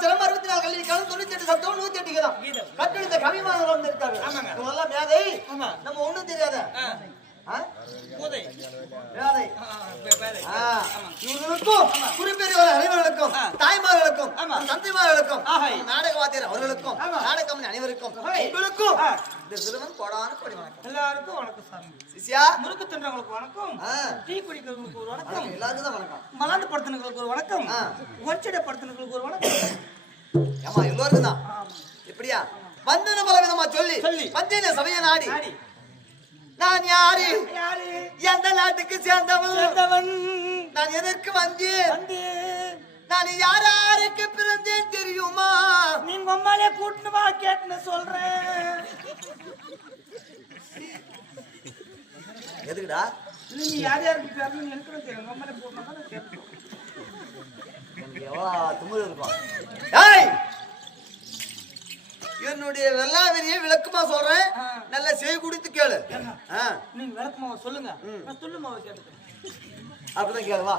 திருவாச்சலம் 64 கல்வி காலம் 98 சத்தம் 108 தான் கட்டு இந்த கவிமானவர் வந்து இருக்காரு நல்லா மேதை நம்ம ஒண்ணும் தெரியாத இவர்களுக்கும் குறிப்பேறுகள் அனைவர்களுக்கும் தாய்மார்களுக்கும் தந்தைமார்களுக்கும் நாடக வாத்தியர் அவர்களுக்கும் நாடகம் அனைவருக்கும் உங்களுக்கும் இந்த சிறுவன் கோடான கோடி வணக்கம். எல்லாருக்கும் வணக்கம் சாமி. சிசியா முறுக்கு தின்றவங்களுக்கு வணக்கம், டீ குடிக்கிறவங்களுக்கு ஒரு வணக்கம், எல்லாருக்கும் தான் வணக்கம், மலாந்து படுத்துனவங்களுக்கு ஒரு வணக்கம், ஒன்சடை படுத்துனவங்களுக்கு ஒரு வணக்கம். ஆமா எல்லோருக்கும் தான். இப்படியா வந்தன பல விதமா சொல்லி வந்தேன் சபையை நாடி நான் யாரு எந்த நாட்டுக்கு சேர்ந்தவன் நான் எதற்கு வந்தேன் நான் யாருக்கு பிறந்தேன் தெரியுமா நீங்க உம்மாலே கூட்டணுமா கேட்டுன்னு சொல்றேன். எதுக்குடா நீங்க யாருக்கு பிறந்தீங்க எனக்கு தெரியும் உம்மாலே கூட்டணுமா கேட்கணும். எவ்வளவு துமுறு இருக்கும். ஏய் என்னுடைய வெள்ளாவிரியை விளக்கமா சொல்றேன், நல்ல செய் குடித்து கேளு. நீங்க விளக்கமா சொல்லுங்க, நான் துள்ளுமாவை கேட்டுக்கிறேன். அப்படிதான் கேளு வா.